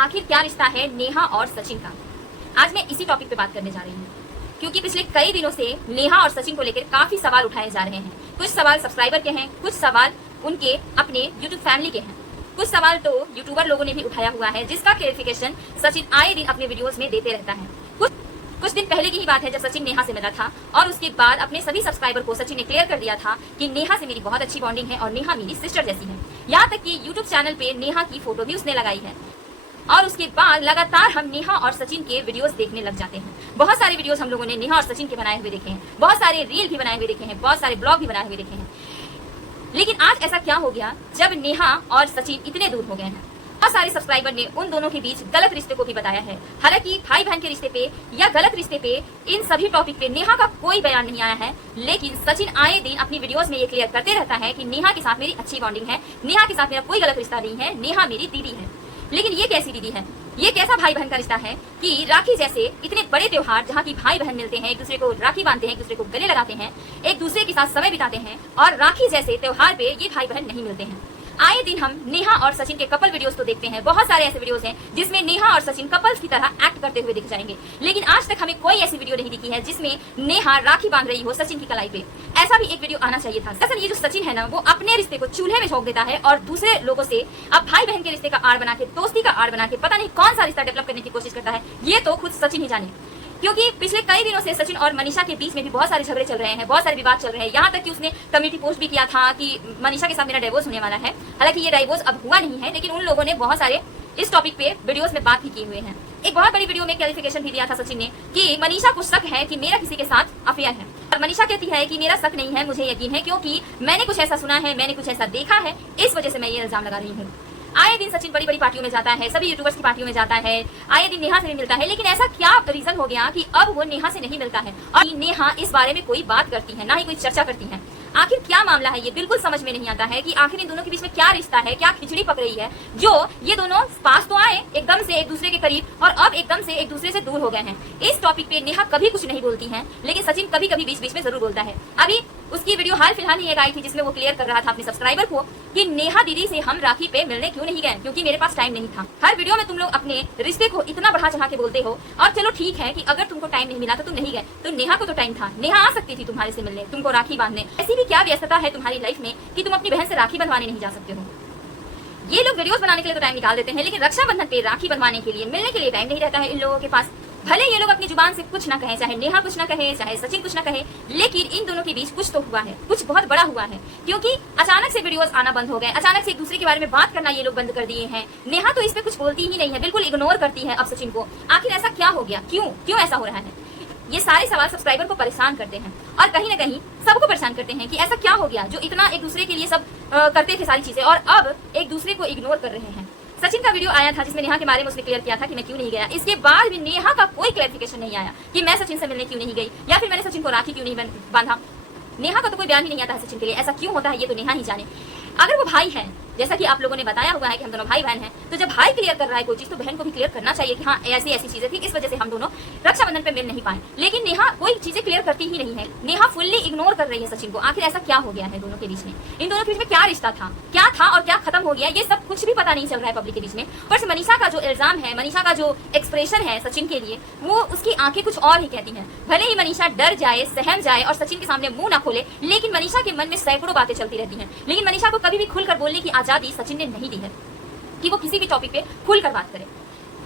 आखिर क्या रिश्ता है नेहा और सचिन का। आज मैं इसी टॉपिक पे बात करने जा रही हूँ, क्योंकि पिछले कई दिनों से नेहा और सचिन को लेकर काफी सवाल उठाए जा रहे हैं। कुछ सवाल सब्सक्राइबर के हैं, कुछ सवाल उनके अपने यूट्यूब फैमिली के हैं, कुछ सवाल तो यूट्यूबर लोगों ने भी उठाया हुआ है, जिसका क्लेरिफिकेशन सचिन आए दिन अपने वीडियोस में देते रहता है। कुछ दिन पहले की ही बात है जब सचिन नेहा से मिला था और उसके बाद अपने सभी सब्सक्राइबर को सचिन ने क्लियर कर दिया था कि नेहा से मेरी बहुत अच्छी बॉन्डिंग है और नेहा मेरी सिस्टर जैसी है। यहाँ तक कि यूट्यूब चैनल पे नेहा की फोटो भी उसने लगाई है और उसके बाद लगातार हम नेहा और सचिन के वीडियोस देखने लग जाते हैं। बहुत सारे वीडियोस हम लोगों ने नेहा और सचिन के बनाए हुए देखे हैं, बहुत सारे रील भी बनाए हुए देखे हैं, बहुत सारे ब्लॉग भी बनाए हुए देखे हैं। लेकिन आज ऐसा क्या हो गया जब नेहा और सचिन इतने दूर हो गए हैं। बहुत सारे सब्सक्राइबर ने उन दोनों के बीच गलत रिश्ते को भी बताया है। हालांकि भाई बहन के रिश्ते पे या गलत रिश्ते पे इन सभी टॉपिक पे नेहा का कोई बयान नहीं आया है, लेकिन सचिन आए दिन अपनी वीडियोस में ये क्लियर करते रहता है कि नेहा के साथ मेरी अच्छी बॉन्डिंग है, नेहा के साथ मेरा कोई गलत रिश्ता नहीं है, नेहा मेरी दीदी है। लेकिन ये कैसी दीदी है, ये कैसा भाई बहन का रिश्ता है कि राखी जैसे इतने बड़े त्योहार जहाँ की भाई बहन मिलते हैं, एक दूसरे को राखी बांधते हैं, एक दूसरे को गले लगाते हैं, एक दूसरे के साथ समय बिताते हैं, और राखी जैसे त्योहार पे ये भाई बहन नहीं मिलते हैं। आए दिन हम नेहा और सचिन के कपल वीडियोस तो देखते हैं, बहुत सारे ऐसे वीडियोस हैं जिसमें नेहा और सचिन कपल्स की तरह एक्ट करते हुए दिख जाएंगे, लेकिन आज तक हमें कोई ऐसी वीडियो नहीं दिखी है जिसमें नेहा राखी बांध रही हो सचिन की कलाई पे। ऐसा भी एक वीडियो आना चाहिए था। दरअसल ये जो सचिन है ना, वो अपने रिश्ते को चूल्हे में झोंक देता है और दूसरे लोगों से अब भाई बहन के रिश्ते का आड़ बना के, दोस्ती का आड़ बना के पता नहीं कौन सा रिश्ता डेवलप करने की कोशिश करता है। ये तो खुद सचिन ही जाने, क्योंकि पिछले कई दिनों से सचिन और मनीषा के बीच में भी बहुत सारे झगड़े चल रहे हैं, बहुत सारे विवाद चल रहे हैं। यहाँ तक कि उसने कम्युनिटी पोस्ट भी किया था कि मनीषा के साथ मेरा डिवोर्स होने वाला है। हालांकि ये डिवोर्स अब हुआ नहीं है, लेकिन उन लोगों ने बहुत सारे इस टॉपिक पे वीडियोस में बात भी की हुए हैं। एक बहुत बड़ी वीडियो में क्लैरिफिकेशन भी दिया था सचिन ने कि मनीषा को शक है कि मेरा किसी के साथ अफेयर है, और मनीषा कहती है कि मेरा शक नहीं है, मुझे यकीन है, क्योंकि मैंने कुछ ऐसा सुना है, मैंने कुछ ऐसा देखा है, इस वजह से मैं ये इल्जाम लगा रही हूँ। आए दिन सचिन बड़ी बड़ी पार्टियों में जाता है, सभी यूट्यूबर्स की पार्टियों में जाता है, आए दिन नेहा से भी मिलता है, लेकिन ऐसा क्या रीजन हो गया कि अब वो नेहा से नहीं मिलता है और नेहा इस बारे में कोई बात करती है, ना ही कोई चर्चा करती है। आखिर क्या मामला है, ये बिल्कुल समझ में नहीं आता है कि आखिर इन दोनों के बीच में क्या रिश्ता है, क्या खिचड़ी पक रही है जो ये दोनों पास तो आए एकदम से एक दूसरे के करीब और अब एकदम से एक दूसरे से दूर हो गए हैं। इस टॉपिक पे नेहा कभी कुछ नहीं बोलती है, लेकिन सचिन कभी कभी बीच बीच में जरूर बोलता है। अभी उसकी वीडियो हाल फिलहाल ही एक आई थी जिसमें वो क्लियर कर रहा था अपने सब्सक्राइबर को कि नेहा दीदी से हम राखी पे मिलने क्यों नहीं गए, क्योंकि मेरे पास टाइम नहीं था। हर वीडियो में तुम लोग अपने रिश्ते को इतना बढ़ा चढ़ा के बोलते हो, और चलो ठीक है कि अगर तुमको टाइम नहीं मिला तो तुम नहीं गए, तो नेहा को तो टाइम था, नेहा आ सकती थी तुम्हारे से मिलने, तुमको राखी बांधने। ऐसी भी क्या व्यस्तता है तुम्हारी लाइफ में कि तुम अपनी बहन से राखी बनवाने नहीं जा सकते हो। ये लोग वीडियोस बनाने के लिए तो टाइम निकाल देते हैं, लेकिन रक्षाबंधन पे राखी बनवाने के लिए, मिलने के लिए टाइम नहीं रहता है इन लोगों के पास। भले ये लोग अपनी जुबान से कुछ ना कहे, चाहे नेहा कुछ ना कहे, चाहे सचिन कुछ ना कहे, लेकिन इन दोनों के बीच कुछ तो हुआ है, कुछ बहुत बड़ा हुआ है, क्योंकि अचानक से वीडियोस आना बंद हो गए, अचानक से एक दूसरे के बारे में बात करना ये लोग बंद कर दिए हैं। नेहा तो इस पे कुछ बोलती ही नहीं है, बिल्कुल इग्नोर करती है अब सचिन को। आखिर ऐसा क्या हो गया, क्यों ऐसा हो रहा है? ये सारे सवाल सब्सक्राइबर को परेशान करते हैं और कहीं न कहीं सबको परेशान करते हैं कि ऐसा क्या हो गया जो इतना एक दूसरे के लिए सब करते थे सारी चीजें, और अब एक दूसरे को इग्नोर कर रहे हैं। सचिन का वीडियो आया था जिसमें नेहा के बारे में उसने क्लियर किया था कि मैं क्यों नहीं गया। इसके बाद भी नेहा का कोई क्लैरिफिकेशन नहीं आया कि मैं सचिन से मिलने क्यों नहीं गई, या फिर मैंने सचिन को राखी क्यों नहीं बांधा। नेहा का तो कोई बयान ही नहीं आता है सचिन के लिए। ऐसा क्यों होता है ये तो नेहा ही जाने। अगर वो भाई है, जैसा कि आप लोगों ने बताया हुआ है कि हम दोनों भाई बहन हैं, तो जब भाई क्लियर कर रहा है कोई चीज तो बहन को भी क्लियर करना चाहिए कि हाँ ऐसी ऐसी चीजें थी, इस वजह से हम दोनों रक्षाबंधन पे मिल नहीं पाए। लेकिन नेहा कोई चीजें क्लियर करती ही नहीं है, नेहा फुल्ली इग्नोर कर रही है सचिन को। आखिर ऐसा क्या हो गया है दोनों के बीच में, इन दोनों के बीच में क्या रिश्ता था, क्या था और क्या खत्म हो गया, ये सब कुछ भी पता नहीं चल रहा है पब्लिक के बीच में। पर मनीषा का जो इल्जाम है, मनीषा का जो एक्सप्रेशन है सचिन के लिए, वो उसकी आंखें कुछ और ही कहती हैं। भले ही मनीषा डर जाए, सहम जाए और सचिन के सामने मुंह ना खोले, लेकिन मनीषा के मन में सैकड़ों बातें चलती रहती हैं। लेकिन मनीषा को कभी भी खुलकर बोलने की आजादी सचिन ने नहीं दी है कि वो किसी भी टॉपिक पे खुलकर बात करे।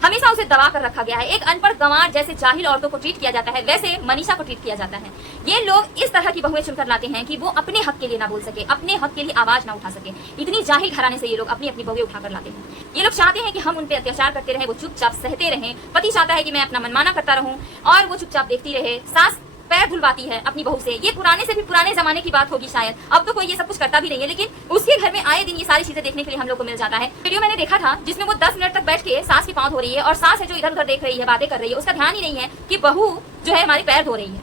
हमेशा उसे दबा कर रखा गया है। एक अनपढ़ गंवार जैसे जाहिल औरतों को ट्रीट किया जाता है, वैसे मनीषा को ट्रीट किया जाता है। ये लोग इस तरह की बहुएं चुनकर लाते हैं कि वो अपने हक के लिए ना बोल सके, अपने हक के लिए आवाज ना उठा सके। इतनी जाहिल घराने से ये लोग अपनी अपनी बहुएं उठाकर लाते हैं। ये लोग चाहते हैं कि हम उन पे अत्याचार करते रहे, वो चुपचाप सहते रहें। पति चाहता है कि मैं अपना मनमाना करता रहूं और वो चुपचाप देखती रहे। सास पैर धुलवाती है अपनी बहू से। ये पुराने से भी पुराने जमाने की बात होगी शायद, अब तो कोई ये सब कुछ करता भी नहीं है, लेकिन उसके घर में आए दिन ये सारी चीजें देखने के लिए हम लोग को मिल जाता है। वीडियो मैंने देखा था जिसमें वो 10 मिनट तक बैठ के सास की पाँव धो रही है, और सास है जो इधर उधर देख रही है, बातें कर रही है, उसका ध्यान ही नहीं है कि बहू जो है हमारी पैर धो रही है।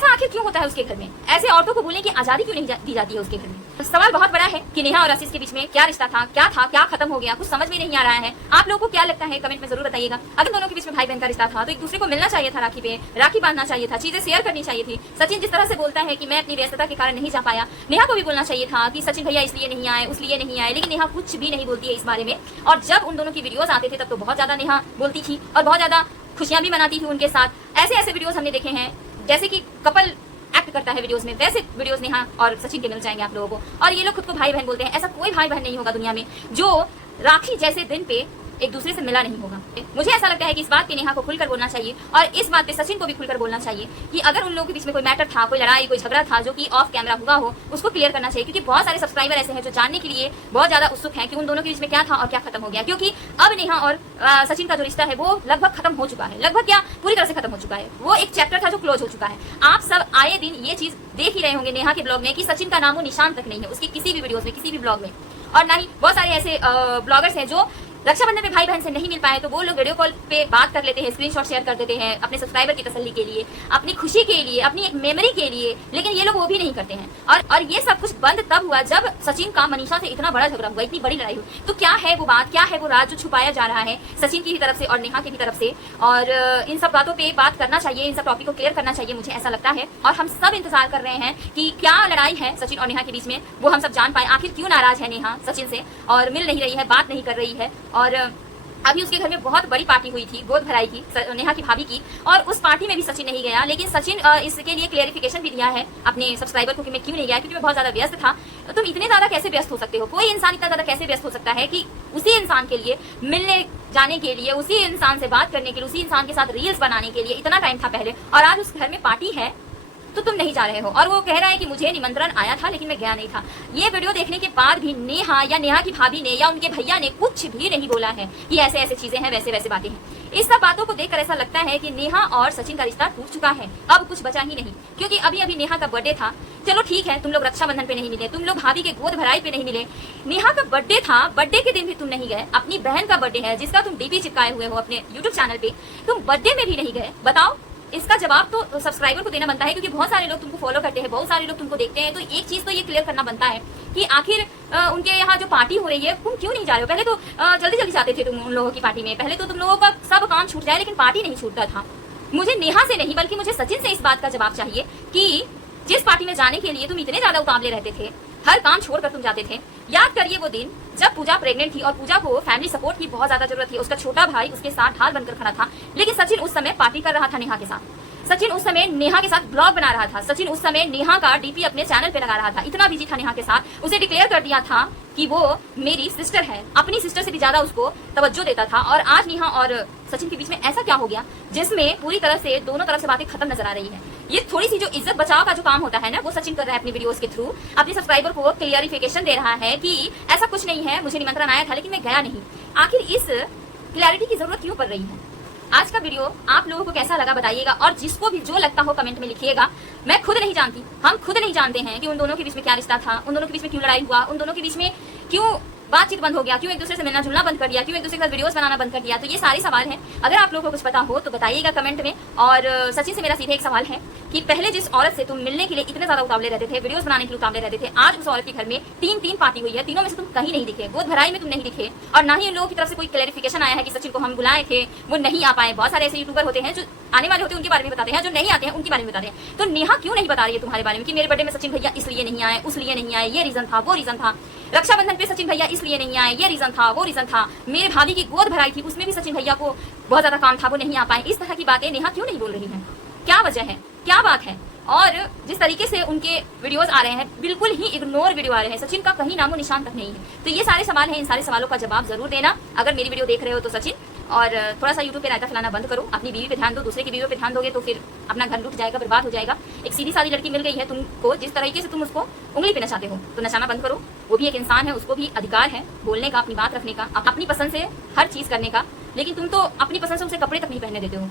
ऐसा आखिर क्यों होता है उसके घर में? ऐसे औरतों को बोलने की आजादी क्यों नहीं दी जाती है उसके घर में? सवाल बहुत बड़ा है कि नेहा और आशीष के बीच में क्या रिश्ता था, क्या खत्म हो गया, कुछ समझ में नहीं आ रहा है। आप लोगों को क्या लगता है कमेंट में जरूर बताइएगा। अगर दोनों के बीच में भाई बहन का रिश्ता था तो एक दूसरे को मिलना चाहिए था, राखी पे राखी बांधना चाहिए था, चीजें शेयर करनी चाहिए थी। सचिन जिस तरह से बोलता है कि मैं अपनी व्यस्तता के कारण नहीं जा पाया, नेहा को भी बोलना चाहिए था कि सचिन भैया इसलिए नहीं आए, उसलिए नहीं आए, लेकिन नेहा कुछ भी नहीं बोलती है इस बारे में। और जब उन दोनों की वीडियोस आते थे तब तो बहुत ज्यादा नेहा बोलती थी और बहुत ज्यादा खुशियां भी मनाती थी उनके साथ। ऐसे ऐसे वीडियोस हमने देखे हैं जैसे कि कपल एक्ट करता है वीडियोस में, वैसे वीडियोस नेहा और सचिन के मिल जाएंगे आप लोगों को। और ये लोग खुद को भाई बहन बोलते हैं। ऐसा कोई भाई बहन नहीं होगा दुनिया में जो राखी जैसे दिन पे एक दूसरे से मिला नहीं होगा। मुझे ऐसा लगता है कि इस बात पे नेहा को खुलकर बोलना चाहिए और इस बात पे सचिन को भी खुलकर बोलना चाहिए कि अगर उन लोगों के बीच में कोई मैटर था, कोई लड़ाई, कोई झगड़ा था जो कि ऑफ कैमरा हुआ हो, उसको क्लियर करना चाहिए। क्योंकि बहुत सारे सब्सक्राइबर ऐसे हैं जो जानने के लिए बहुत ज्यादा उत्सुक हैं कि उन दोनों के बीच में क्या था और क्या खत्म हो गया। क्योंकि अब नेहा और सचिन का जो रिश्ता है वो लगभग खत्म हो चुका है, लगभग क्या पूरी तरह से खत्म हो चुका है। वो एक चैप्टर था जो क्लोज हो चुका है। आप सब आए दिन ये चीज देख ही रहे होंगे नेहा के ब्लॉग में कि सचिन का नामो निशान तक नहीं है उसकी किसी भी वीडियोस में, किसी भी ब्लॉग में। और ना ही बहुत सारे ऐसे ब्लॉगर्स हैं जो रक्षाबंधन में भाई बहन से नहीं मिल पाए तो वो लोग वीडियो कॉल पे बात कर लेते हैं, स्क्रीनशॉट शेयर कर देते हैं अपने सब्सक्राइबर की तसल्ली के लिए, अपनी खुशी के लिए, अपनी एक मेमोरी के लिए। लेकिन ये लोग वो भी नहीं करते हैं। और ये सब कुछ बंद तब हुआ जब सचिन का मनीषा से इतना बड़ा झगड़ा हुआ, इतनी बड़ी लड़ाई हुई। तो क्या है वो बात, क्या है वो राज जो छुपाया जा रहा है सचिन की तरफ से और नेहा की भी तरफ से? और इन सब बातों पे बात करना चाहिए, इन सब टॉपिक को क्लियर करना चाहिए, मुझे ऐसा लगता है। और हम सब इंतजार कर रहे हैं कि क्या लड़ाई है सचिन और नेहा के बीच में, वो हम सब जान पाए। आखिर क्यों नाराज है नेहा सचिन से और मिल नहीं रही है, बात नहीं कर रही है। और अभी उसके घर में बहुत बड़ी पार्टी हुई थी गोद भराई की नेहा की भाभी की, और उस पार्टी में भी सचिन नहीं गया। लेकिन सचिन इसके लिए क्लेरिफिकेशन भी दिया है अपने सब्सक्राइबर को कि मैं क्यों नहीं गया, क्योंकि मैं बहुत ज्यादा व्यस्त था। तो तुम इतने ज्यादा कैसे व्यस्त हो सकते हो? कोई इंसान इतना ज्यादा कैसे व्यस्त हो सकता है कि उसी इंसान के लिए मिलने जाने के लिए, उसी इंसान से बात करने के लिए, उसी इंसान के साथ रील्स बनाने के लिए इतना टाइम था पहले, और आज उस घर में पार्टी है तो तुम नहीं जा रहे हो। और वो कह रहा है कि मुझे निमंत्रण आया था लेकिन मैं गया नहीं था। ये वीडियो देखने के बाद भी नेहा या नेहा की भाभी ने या उनके भैया ने कुछ भी नहीं बोला है कि ऐसे ऐसे चीजें हैं, वैसे वैसे बातें हैं। इस सब बातों को देखकर ऐसा लगता है कि नेहा और सचिन का रिश्ता टूट चुका है, अब कुछ बचा ही नहीं। क्योंकि अभी अभी नेहा का बर्थडे था, चलो ठीक है तुम लोग रक्षाबंधन पे नहीं मिले, तुम लोग भाभी के गोद भराई पे नहीं मिले। नेहा का बर्थडे था, बर्थडे के दिन भी तुम नहीं गए। अपनी बहन का बर्थडे है जिसका तुम डीपी चिपकाए हुए हो अपने यूट्यूब चैनल पे, तुम बर्थडे में भी नहीं गए। बताओ, इसका जवाब तो सब्सक्राइबर को देना बनता है, क्योंकि बहुत सारे लोग तुमको फॉलो करते हैं, बहुत सारे लोग तुमको देखते हैं। तो एक चीज तो ये क्लियर करना बनता है कि आखिर उनके यहाँ जो पार्टी हो रही है तुम क्यों नहीं जा रहे हो? पहले तो जल्दी जल्दी जाते थे तुम उन लोगों की पार्टी में, पहले तो तुम लोगों का सब काम छूट जाए लेकिन पार्टी नहीं छूटता था। मुझे नेहा से नहीं बल्कि मुझे सचिन से इस बात का जवाब चाहिए कि जिस पार्टी में जाने के लिए तुम इतने ज्यादा उतावले रहते थे, हर काम छोड़कर तुम जाते थे। याद करिए वो दिन जब पूजा प्रेग्नेंट थी और पूजा को फैमिली सपोर्ट की बहुत ज्यादा जरूरत थी। उसका छोटा भाई उसके साथ ढाल बनकर खड़ा था, लेकिन सचिन उस समय पार्टी कर रहा था नेहा के साथ। सचिन उस समय नेहा के साथ ब्लॉग बना रहा था। सचिन उस समय नेहा का डीपी अपने चैनल पे लगा रहा था, इतना बिजी था नेहा के साथ। उसे डिक्लेयर कर दिया था कि वो मेरी सिस्टर है, अपनी सिस्टर से भी ज्यादा उसको तवज्जो देता था। और आज नेहा और सचिन के बीच में ऐसा क्या हो गया जिसमें पूरी तरह से दोनों तरफ से बातें खत्म नजर आ रही है? ये थोड़ी सी जो इज्जत बचाव का जो काम होता है ना, वो सचिन कर रहा है अपनी वीडियोस के थ्रू, अपने सब्सक्राइबर को क्लियरिफिकेशन दे रहा है कि ऐसा कुछ नहीं है, मुझे निमंत्रण आया था लेकिन मैं गया नहीं। आखिर इस क्लैरिटी की जरूरत क्यों पड़ रही है? आज का वीडियो आप लोगों को कैसा लगा बताइएगा, और जिसको भी जो लगता हो कमेंट में लिखिएगा। मैं खुद नहीं जानती, हम खुद नहीं जानते हैं कि उन दोनों के बीच में क्या रिश्ता था, उन दोनों के बीच में क्यों लड़ाई हुआ, उन दोनों के बीच में क्यों बातचीत बंद हो गया, क्यों एक दूसरे से मिलना जुलना बंद कर दिया, क्यों एक दूसरे के साथ वीडियोस बनाना बंद कर दिया। तो ये सारे सवाल हैं, अगर आप लोगों को कुछ पता हो तो बताइएगा कमेंट में। और सचिन से मेरा सीधे एक सवाल है कि पहले जिस औरत से तुम मिलने के लिए इतने ज्यादा उतावले रहते थे, वीडियोस बनाने के लिए उतावले रहते थे, आज उस औरत के घर में तीन पार्टी हुई है, तीनों में से तुम कहीं नहीं दिखे, गोद भराई में तुम नहीं दिखे, और ना ही इन लोगों की तरफ से कोई क्लैरिफिकेशन आया है कि सचिन को हम बुलाए थे वो नहीं आ पाए। बहुत सारे ऐसे यूट्यूबर होते हैं जो आने वाले होते हैं उनके बारे में बताते हैं, जो नहीं आते हैं उनके बारे में बताते हैं। तो नेहा क्यों नहीं बता रही है तुम्हारे बारे में कि मेरे बर्थडे में सचिन भैया इसलिए नहीं आए, उसलिए नहीं आए, ये रीजन था, वो रीजन था। रक्षाबंधन पे सचिन भैया इसलिए नहीं आए, ये रीजन था, वो रीजन था। मेरे भाभी की गोद भराई थी, उसमें भी सचिन भैया को बहुत ज्यादा काम था, वो नहीं आ पाए। इस तरह की बातें नेहा क्यों नहीं बोल रही है? क्या वजह है, क्या बात है? और जिस तरीके से उनके वीडियोस आ रहे हैं, बिल्कुल ही इग्नोर वीडियो आ रहे हैं, सचिन का कहीं नामो निशान तक नहीं है। तो ये सारे सवाल हैं, इन सारे सवालों का जवाब जरूर देना अगर मेरी वीडियो देख रहे हो तो सचिन। और थोड़ा सा यूट्यूब पे रायता फैलाना बंद करो, अपनी बीवी पे ध्यान दो। दूसरे की बीवी पे ध्यान दोगे तो फिर अपना घर लुट जाएगा, बर्बाद हो जाएगा। एक सीधी सादी लड़की मिल गई है तुमको, जिस तरीके से तुम उसको उंगली पे नचाते हो, तो नचाना बंद करो। वो भी एक इंसान है, उसको भी अधिकार है बोलने का, अपनी बात रखने का, अपनी पसंद से हर चीज करने का। लेकिन तुम तो अपनी पसंद से उसे कपड़े तक नहीं पहनने देते हो।